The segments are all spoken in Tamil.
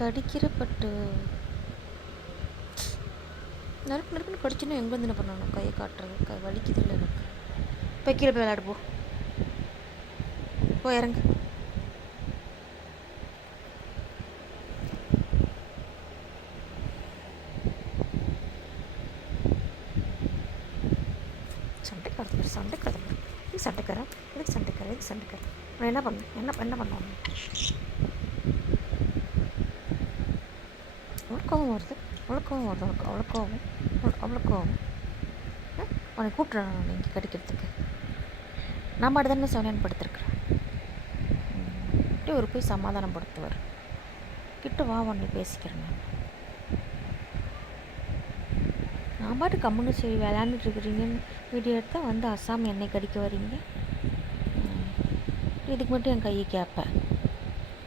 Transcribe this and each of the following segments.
கடிக்கிற பட்டு நறுக்கு நறுக்குன்னு கடிச்சுன்னா எங்கே வந்து என்ன பண்ணணும்? கையை காட்டுறது. கை வலிக்குது இல்லை எனக்கு. போய் கீழே போய் விளையாடு போ. போ இறங்கு. சண்டைக்காரத்து சண்டைக்காரத்து இது சண்டைக்காரன் இதுக்கு சண்டைக்காரன் இதுக்கு சண்டைக்காரன் நான் என்ன பண்ண? என்ன என்ன பண்ணுவாங்க அவ்வளோ கோவம் வருது. அவ்வளோ கோவம் வருது உனக்கு. அவ்வளோ கோவம். அவ்வளோ அவ்வளோ கோவம். ஆ? உன்னை கூப்பிட்றேன் நான் இங்கே கடிக்கிறதுக்கு. நான் மட்டும் தானே சவனியான் படுத்திருக்கிறேன். இப்படி ஒரு போய் சமாதானப்படுத்துவார் கிட்ட வா உன்னை பேசிக்கிறேன் நான். நான் பாட்டு கம்முன்னு சரி விளையாண்டுட்டு இருக்கிறீங்கன்னு வீடியோ எடுத்தால் வந்து அசாம் என்னை கடிக்க வரீங்க? இதுக்கு மட்டும் என் கையை கேட்பேன்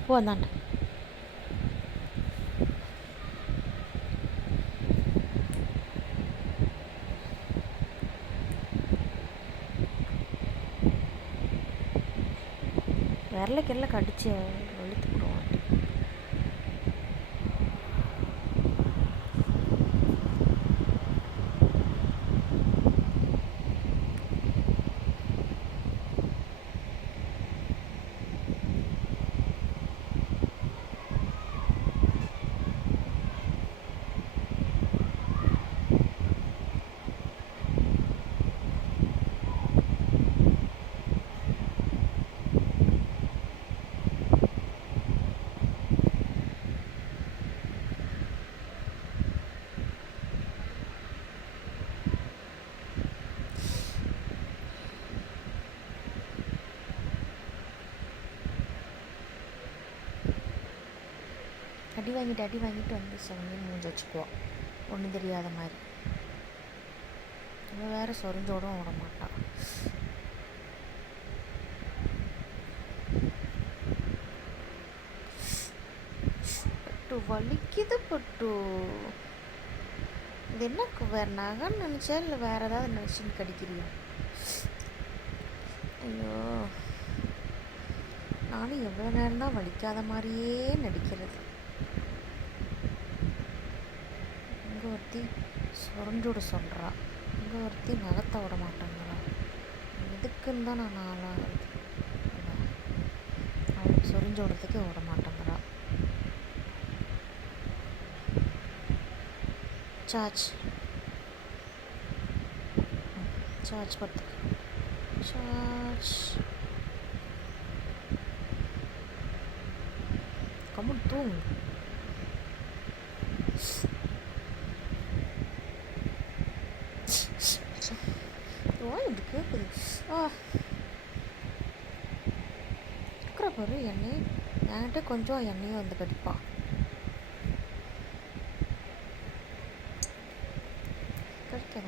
போ அந்தாண்ட விரல கிரல கடிச்சு அடி வாங்கிட்டு அடி வாங்கிட்டு வந்து செவனின்னு மூஞ்சி வச்சுக்குவான் ஒன்றும் தெரியாத மாதிரி. இவன் வேற சொரிஞ்சோடும் விட மாட்டான் பட்டு வலிக்குது பட்டு. இது என்ன வேற நகைன்னு நினச்சா இல்லை வேற ஏதாவது நினச்சின்னு கடிக்கிறியா? ஐயோ. நானும் எவ்வளோ நேரம் தான் வலிக்காத மாதிரியே நடிக்கிறது இங்கே ஒருத்தி சுரண்டுட சொல்கிறா இங்கே ஒருத்தி நிலத்த விட மாட்டேங்கிறா. எதுக்குன்னு தான் நான் நாளாகிறது அவளுக்கு சொரிஞ்சு விடுறதுக்கு விட மாட்டேங்கிறா. சார்ஜ். சார்ஜ் பத்து. சார்ஜ். கம்மன் தூங்கு. வாய் இப்படி கேட்குது ஆ. இருக்கிற பாரு எண்ணெய் என்கிட்ட கொஞ்சம் எண்ணெயும் வந்து கடிப்பா. கடிக்காத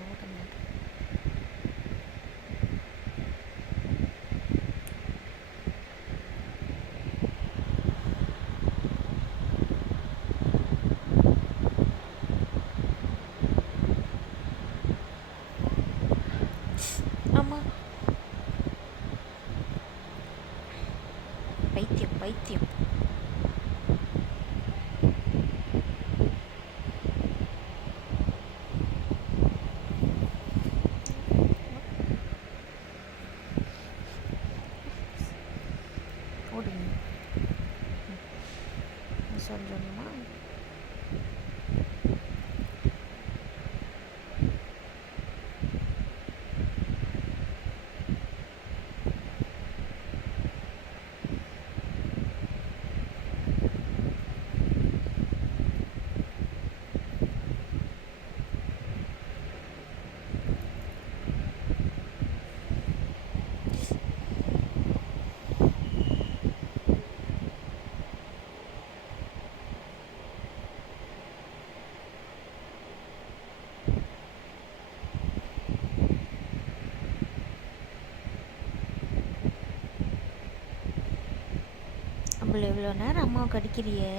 இவ்வளோ நேரம் அம்மாவை கடிக்கிறியே?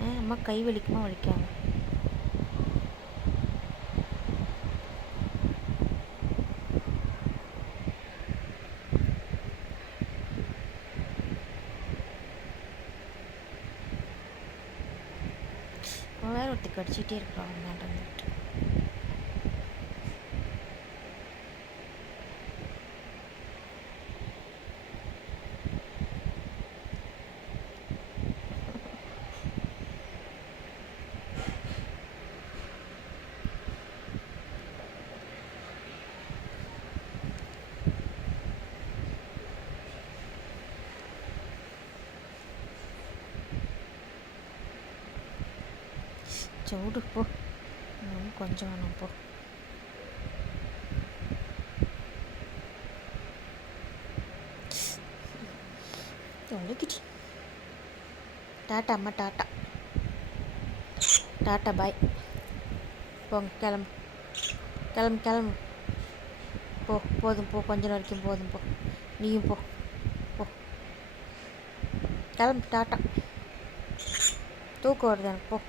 ஆ, அம்மா கை வலிக்குமா வலிக்காம? கடிச்சிட்டே இருக்கிறான் வந்துட்டு இருந்துட்டு விடு போ. இன்னும் கொஞ்சம் வேணும் போ. உழைக்கிச்சு டாட்டா அம்மா டாட்டா. Tata bye. போங்க கிளம்பு. கிளம்பு கிளம்பு. போ போதும் போ. கொஞ்ச நேரம் வரைக்கும் போதும் போ. நீயும் போ போ. கிளம்பு டாட்டா. தூக்கம் வருது எனக்கு போ.